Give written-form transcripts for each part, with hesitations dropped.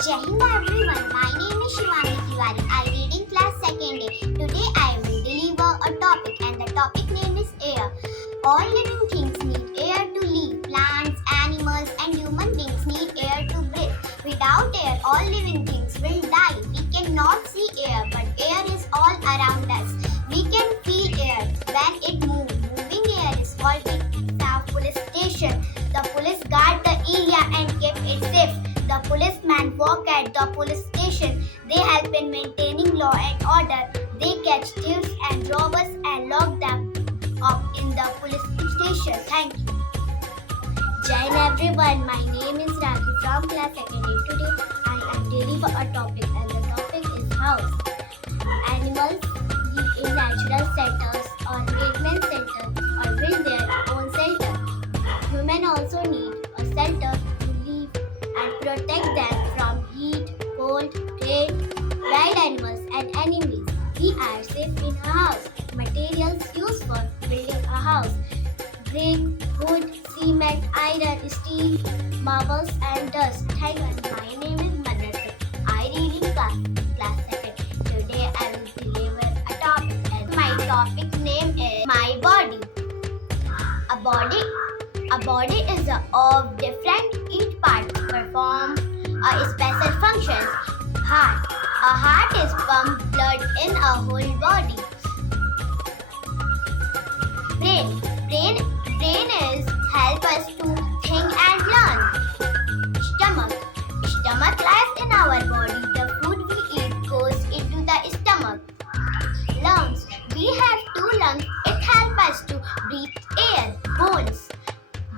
Jai Hind everyone, my name is Shivani Tiwari. I read in class 2nd day. Today I will deliver a topic and the topic name is air. All living things need air to live. Plants, animals and human beings need air to breathe. Without air, all living things will die. We cannot see air, but air is all around us. We can feel air when it moves. Moving air is called a police station. The police guard the area and keep it safe. The policemen work at the police station. They help in maintaining law and order. They catch thieves and robbers and lock them up in the police station. Thank you. Jai Hind everyone, my name is Rakhi from class 2nd day. Today I am deliver a topic and the topic is house. Animals live in natural shelters or treatment centers or build their own shelter. Humans also need a shelter to live and protect them from heat, cold, rain, wild animals and enemies. We are safe in a house. Materials used for building a house: brick, wood, cement, iron, steel, marbles and dust. Thank you. My name is Madhur. I read in class 2nd. Today I will deliver a topic and my topic name is my body. A body is of different each part perform a special function. Heart. A heart is pump blood in a whole body. Brain is help us to think and learn. Stomach lies in our body. The food we eat goes into the stomach. Lungs. We have 2 lungs. It helps us to breathe air.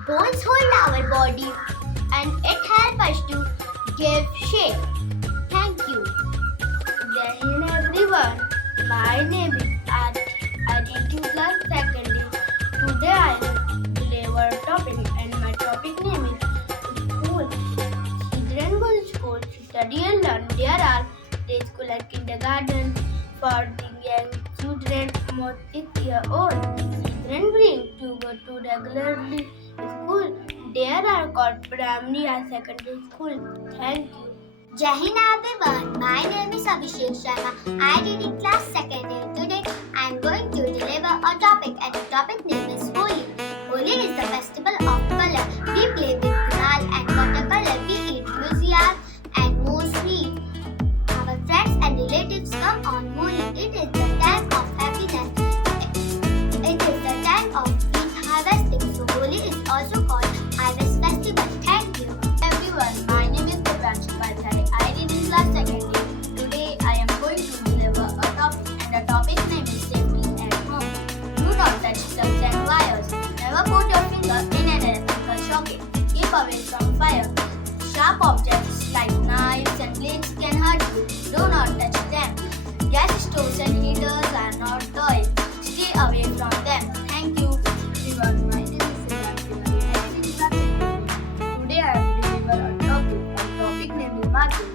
Bones hold our body and it helps us to give shape. Thank you. Jai Hind everyone, my name is Adi. I read in class 2nd day. Today I will deliver a topic and my topic name is school. Children go to school to study and learn. There are preschool and kindergarten for the young children more 6 years old. Children bring to go to regularly school. There are called primary and secondary school. Thank you. Jai Hind everyone, my name is Abhishek Sharma. I read in class 2nd day. Today I am going to deliver a topic and the topic name is Holi. Holi is the festival of color. We play with gulal and watercolor. We eat gujia and more sweet. Our friends and relatives come on Holi. It is the time of happiness. It is the time of wheat harvesting. So Holi is also called Harvest Festival. Thank you. Everyone, my name is Devanshi. I read in class 2nd day. Today I am going to deliver a topic and the topic name is safety at home. Do not touch plugs and wires. Never put your finger in an electrical socket. Keep away from fire. Sharp objects like knives and blades can hurt you. Do not touch them. Gas stoves and heaters are not toys. Stay away from them. Thank you. Everyone, my name is Devanshi. I read in class 2nd day. Today I am deliver a topic and topic name is market.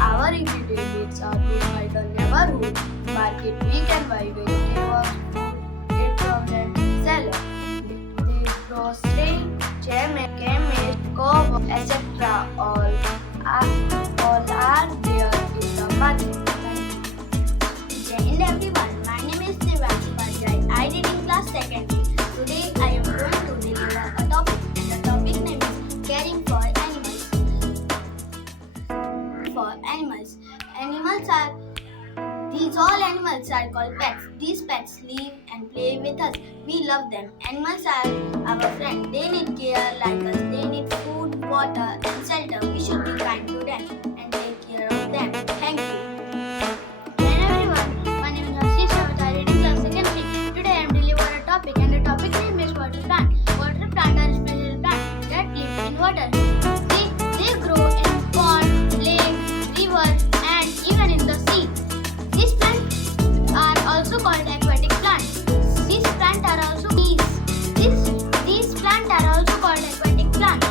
Our everyday needs are made by the neighborhood market. We can buy vegetables, food, get from the seller. The grocery, chemist, co-op, etc. All are there in the market. Jai Hind everyone, my name is Devanshi Bajai. I read in class 2nd day. Today I am going to deliver a topic and the topic name is caring for animals. All animals are called pets. These pets live and play with us. We love them. Animals are our friend. They need care like us. They need food, water and shelter. We should be kind to them and take care of them. Thank you. Hello everyone. My name is Ashish. I read in class 2nd day. Today I am delivering a topic and the topic name is water plant. Water plant are special plants that live in water. They grow in pond, lake, river and even in the sea. These plants are also called aquatic plants. These plants are also These plants are also called aquatic plants.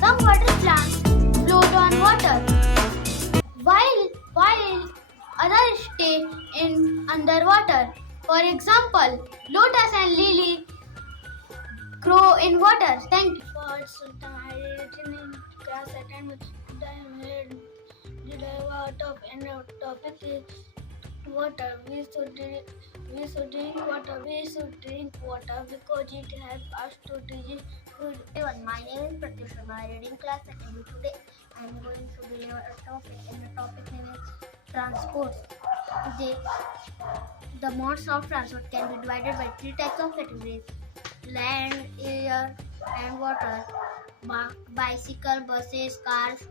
Some water plants float on water, while others stay in underwater. For example, lotus and lily grow in water. Thank you. For Sultan, I read in class 2nd. Today I am deliver a topic, and our topic is water. We should drink water. We should drink water because it helps us to digest food. Everyone, my name is Pratyusha. My reading class secondary. Today I am going to deliver a topic, and the topic name is transport. The modes of transport can be divided by three types of categories: land, air, and water. Bicycle, buses, cars,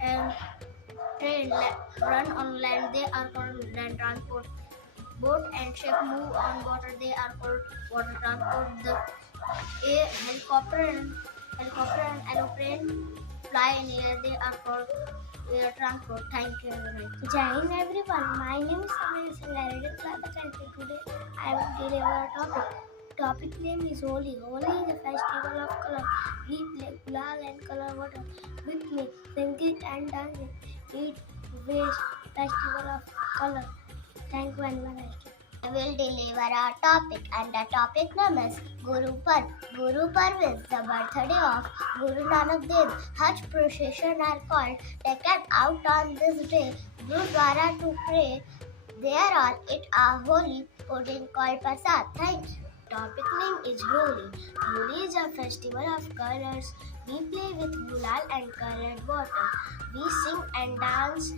and train run on land. They are called land transport. Boat and ship move on water. They are called water transport. The helicopter and aeroplane fly in air. They are called air transport. Thank you very much. Jai Hind everyone. My name is Samir and I read in class secondary. Today I will deliver a topic. Topic name is Holi. Holi is a festival of color. We play gulal and color water with me, singing and dancing. It is festival of color. Thank you and bye. I will deliver a topic, and the topic name is Guru Parv. Guru Parv is the birthday of Guru Nanak Dev. Hajj procession are called taken out on this day. Gurudwara to pray. There are eat a holy pudding called Prasad. Thank you. Topic name is Holi. Holi is a festival of colors. We play with gulal and colored water. We sing and dance.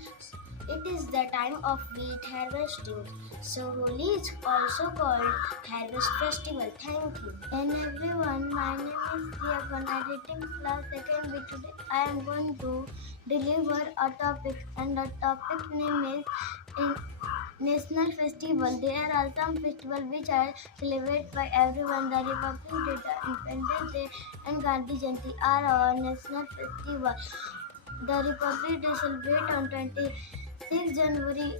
It is the time of wheat harvesting. So Holi is also called Harvest Festival. Thank you. And everyone, my name is Priyapan. I reading class secondary. Today I am going to deliver a topic, and the topic name is National Festival. There are some festivals which are celebrated by everyone. The Republic Day, the Independence Day, and Gandhi Jayanti are our national festival. The Republic Day celebrated on 26 January.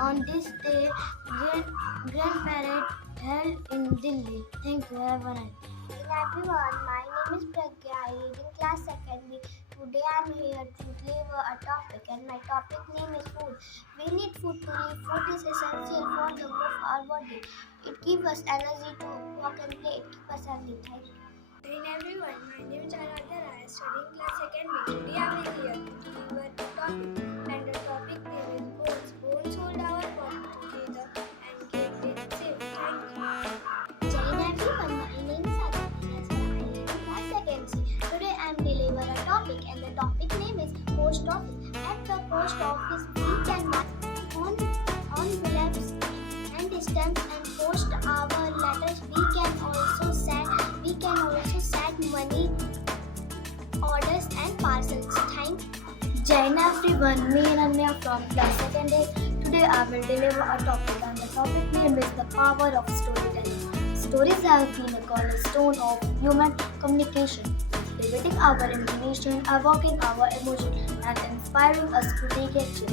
On this day, Grand Parade held in Delhi. Thank you. Have a nice day. Hello everyone, my name is Pragya. I read in class secondary. Today I am here to deliver a topic, and my topic name is food. We need food to live. Food is essential for the growth of our body. It gives us energy to walk and play. It keeps us healthy. Thank you. Hello everyone, my name is Aradhya. I am studying class secondary. Today I am here to deliver a topic, and the topic name is bones. Bones hold our body together and keep it safe. Thank you. Jai Hind everyone, my name is Aditi. I read in class secondary. Today I am delivering a topic, and the topic name is post office. At the post office, we can buy on envelopes and stamps and post our letters. We can also send money orders and parcels. Thank you. Jai Hind everyone, me Rania from class second day. Today I will deliver a topic, and the topic name is the power of storytelling. Stories have been a cornerstone of human communication, elevating our imagination, evoking our emotion, and inspiring us to take action.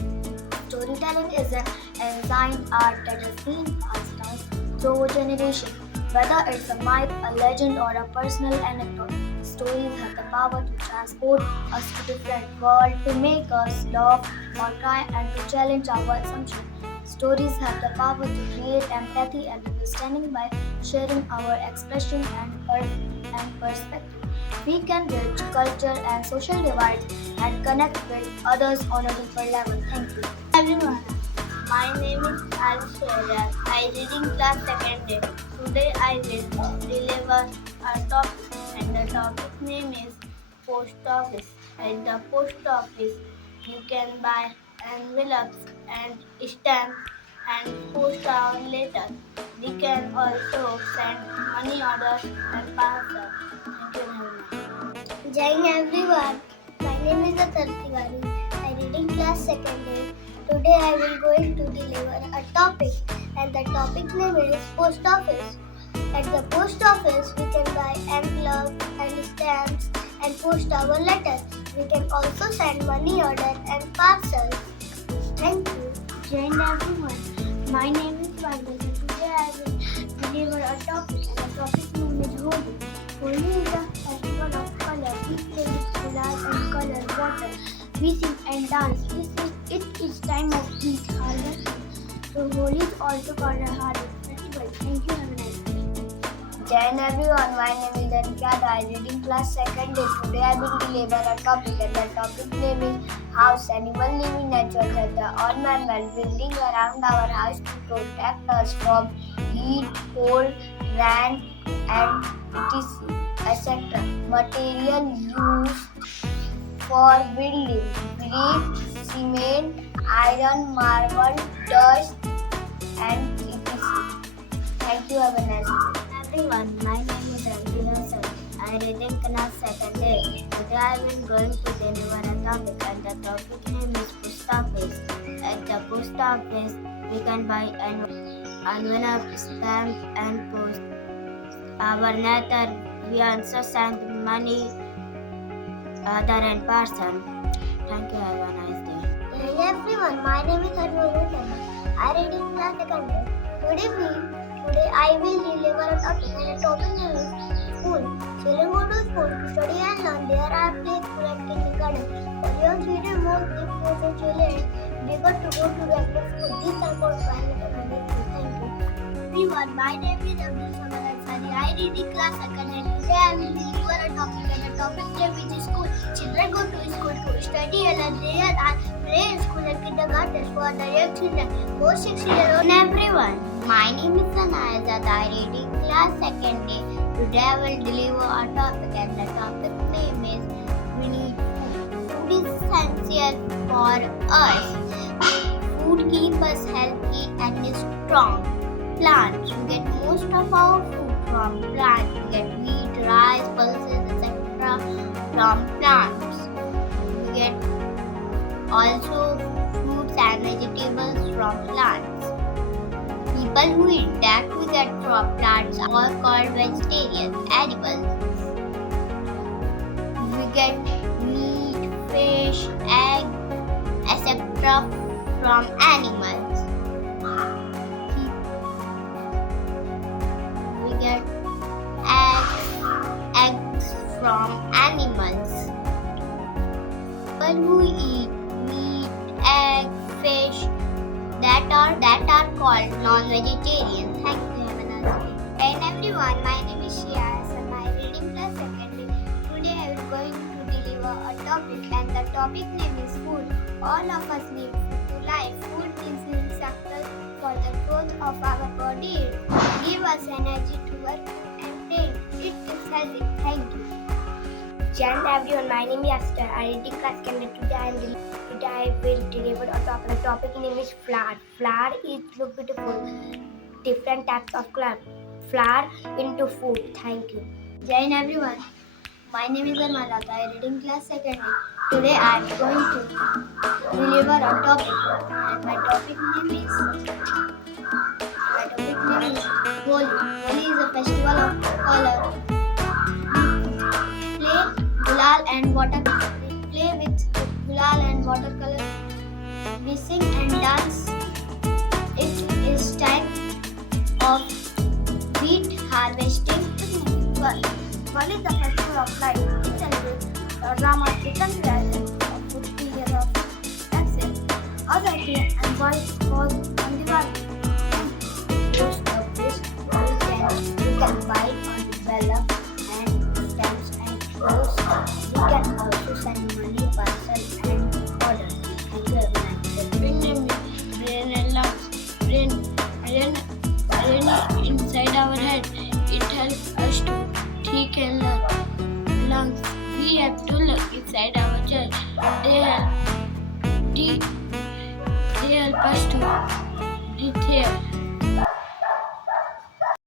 Storytelling is an ancient art that has been passed down through generations. Whether it's a myth, a legend, or a personal anecdote, stories have the power to transport us to different worlds, to make us laugh or cry, and to challenge our assumptions. Stories have the power to create empathy and understanding by sharing our expression and perspective. We can bridge culture and social divides and connect with others on a deeper level. Thank you. Everyone, my name is Alshaya. I read in class second day. Today I will deliver a topic, and the topic name is post office. At the post office, you can buy envelopes and stamps and post our letters. We can also send money orders and parcels. Thank you very much. Jai Hind everyone. My name is Atal Tiwari. I read in class second day. Today I will going to deliver a topic, and the topic name is post office. At the post office, we can buy envelopes and stamps and post our letters. We can also send money order and parcels. Thank you. Jai Hind everyone. My name is Vardhan. Today I will deliver a topic, and the topic name is Holi. Holi is a festival of color. We play with gulal and color water. We sing and dance. It is time of wheat harvesting. So Holi is also called a harvest festival. Thank you. Have a nice day. Jai everyone, my name is Ankita. I am reading class second day. Today I will deliver a topic and the topic name is house. Animal live in nature that the all mammal building around our house to protect us from heat, cold, rain and etc. Material used for building: brick, cement, iron, marble, dust and etc. Thank you. Have a nice day. Everyone, my name is Ranjit. I read in class second day. Today I will going to deliver a topic and the topic name is post office. At the post office, we can buy an envelope, stamp and post. Our letter, we also send money, other and person. Thank you. Have a nice day. Hey everyone, my name is Harmohan. I read in class second day. Today I will deliver a topic and the topic name is school. Children go to school to study and learn. There are play, school and kindergarten. For young children, most important children, they got to go to regular school. These are called private and public school. Thank you. Everyone, my name is Abdul Samad Ansari. I read in class second and today I will deliver a topic and the topic name is school. Children go to school to study and learn. There are play, school and kindergarten for the young children. Most 6 years old. Everyone, my name is Sanaya. I read in class second day. Today I will deliver a topic and the topic name is we need food. Food is essential for us. Food keeps us healthy and strong. Plants, we get most of our food from plants. We get wheat, rice, pulses, etc. from plants. We get also fruits and vegetables from plants. People who eat that we get from plants are called vegetarian animals. We get meat, fish, egg, etc. from animals. We get eggs from animals. People who eat meat, egg, fish, that are called non-vegetarian. Thank you. Have a nice day. Hey everyone, my name is Shia and I read in class second day. Today I will going to deliver a topic and the topic name is food. All of us need food to life. Food is essential for the growth of our body. It gives us energy to work and play. It is healthy. Thank you. Jai everyone, my name is Esther. I read in class second day. Today I will deliver a topic. The topic name is flour. Flour is look beautiful. Different types of flour into food. Thank you. Jai everyone, my name is Armala. I read in class second day. Today I am going to deliver a topic and my topic name is Holi. Holi is a festival of color. We play gulal and watercolor. We play with gulal and watercolor. We sing and dance. It is time of wheat harvesting. Holi is the festival of light. It celebrates the dramatical legend of 50 years of access, authority and voice was on the world. Most of this we can buy on develop and stamps and clothes. We can also send money, parcel and orders. Thank you everyone. Brain inside our head. It helps us to think and learn. Lungs, we have to look inside our chest. They help us to breathe air.